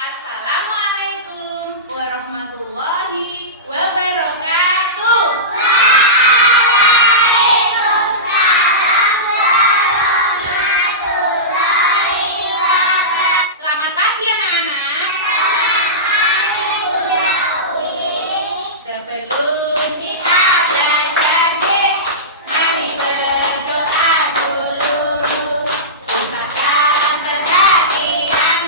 Assalamualaikum warahmatullahi wabarakatuh. Selamat pagi anak-anak. Sebelum kita belajar, mari berdoa dulu. Pusatkan perhatian,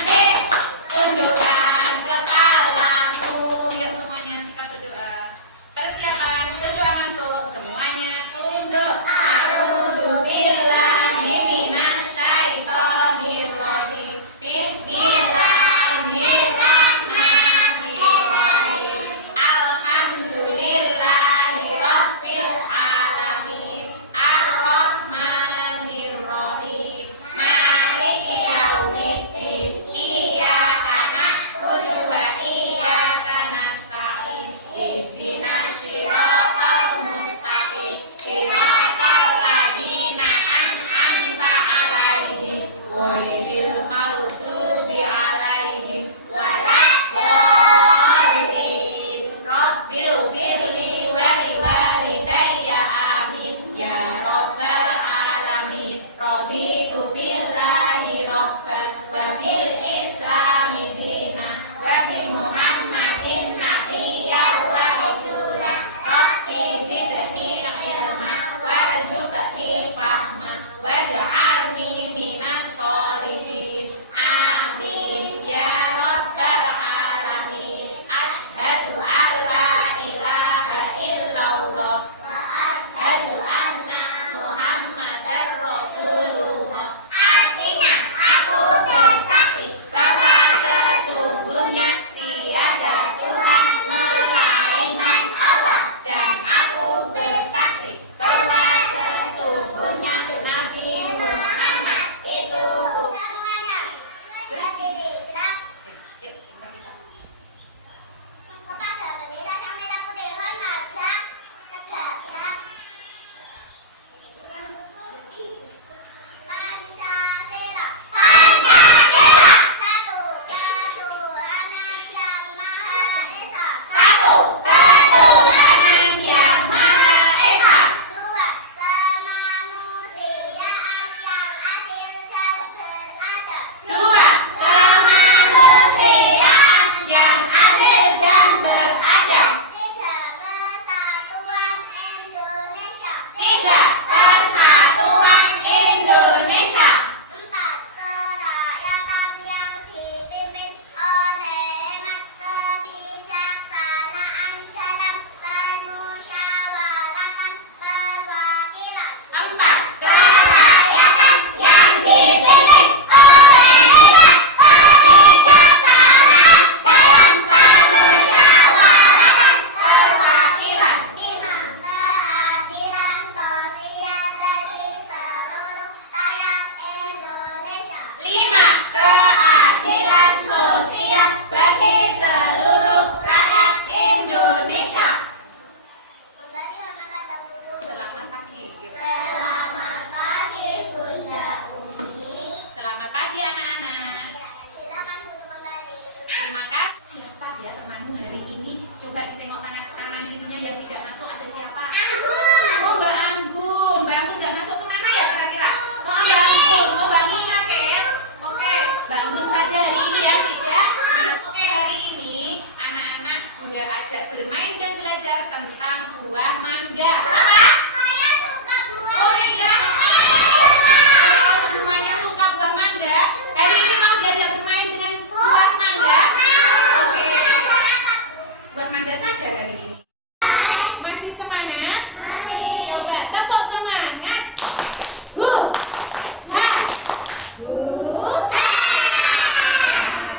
tundukkan kepalamu. Yuk semuanya sikat berdoa. Persiapan berdoa masuk. Semuanya tunduk. A'udzubillahi minasyaitonir rajim. Bismillahirrahmanirrahim. Alhamdulillahi rabbil alamin. Ar-Rahmanir-Rahim. Maliki yaumiddin. Iyyaka na'budu wa iyyaka nasta'in. Ihdinas siratal mustaqim. Siratal ladzina an'amta 'alaihim ghairil maghdubi 'alaihim waladdallin. Rabbil firli wa liwalidayya amin. Ya rabbal alamin. Raditu billahi rabban wa bil islami dinan wa bi Muhammadin nabiyyan wa rasulan. Rabbi zidni ilma warzuqni fahma waj'alni minas sholihin. Amin ya rabbal alamin. Asyhadu an la ilaha illallah wa asyhadu anna Muhammadar Rasulullah. Artinya, aku bersaksi bahwa sesungguhnya tiada Tuhan melainkan Allah, dan aku bersaksi bahwa sesungguhnya Nabi Muhammad itu semuanya berdiri tegak. Yuk, kepada bendera sang merah putih hormat dan tegakkan. Pancasila. Satu ketuhanan yang maha esa. Dua kemanusiaan yang adil dan beradab. Tiga persatuan Indonesia. Empat kerakyatan yang dipimpin oleh hemat kebijaksanaan dalam permusyawaratan perwakilan. Empat kerakyatan yang dipimpin oleh hemat kebijaksanaan dalam permusyawaratan perwakilan. Lima keadilan sosial bagi seluruh rakyat Indonesia. Lima keadilan sosial bagi seluruh rakyat Indonesia. Kembali mengangkat dahulu. Selamat pagi. Selamat pagi Bunda Umi. Selamat pagi anak-anak. Silakan duduk kembali. Terima kasih. Siapa dia temanmu hari ini? Coba ditengok kanan kirinya yang tidak masuk, ada siapa? Oh, Mbak Anggun. Mbak Anggun nggak masuk kemana ya kira-kira? Oh, Mbak Anggun. Oh, Mbak Anggun sakit. Oke, Mbak Anggun saja hari ini ya, tidak masuk. Oke, hari ini anak-anak Bunda ajak bermain dan belajar tentang buah mangga. Apa? Saya suka buah mangga. Oh, semuanya suka buah mangga. Hari ini mau diajak bermain dengan buah mangga. Oke. Buah mangga saja hari ini. Masih semangat? Coba tepuk semangat. Ha. Ha.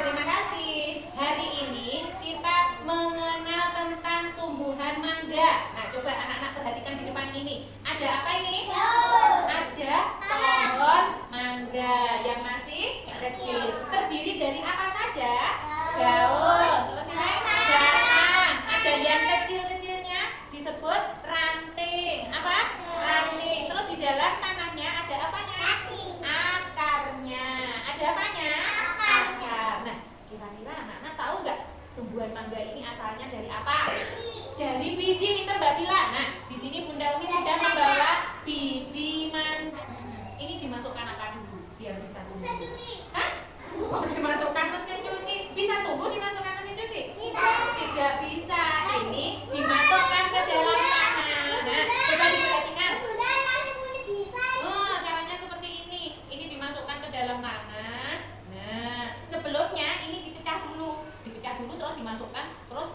Terima kasih. Hari ini kita mengenal tentang tumbuhan mangga. Nah, coba anak-anak perhatikan di depan ini. Ada apa ini? Ada pohon mangga yang masih kecil. Terdiri dari apa saja? Daun. Terus ini batang. Ada yang kecil-kecilnya disebut ranting. Apa? Ranting. Terus di dalam tanahnya ada apanya? Akarnya. Ada apanya? Akar. Nah, kira-kira mangga ini asalnya dari apa? Dari biji, pinter Mbak Bila. Nah, di sini Bunda Umi sudah membawa biji mangga. Ini dimasukkan apa dulu biar bisa tumbuh? Mesin cuci. Hah? Oh, dimasukkan mesin cuci. Bisa tumbuh dimasukkan mesin cuci? Tidak bisa. Ini dimasukkan ke dalam tanah. Nah, coba diperhatikan. Oh, caranya seperti ini. Ini dimasukkan ke dalam tanah. Nah, sebelumnya ini dipecah dulu terus dimasukkan terus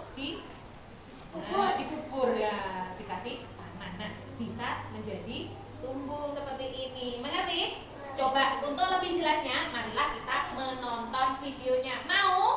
dikubur ya, dikasih tanah. Nah, bisa menjadi tumbuh seperti ini. Mengerti? Coba untuk lebih jelasnya, marilah kita menonton videonya. Mau?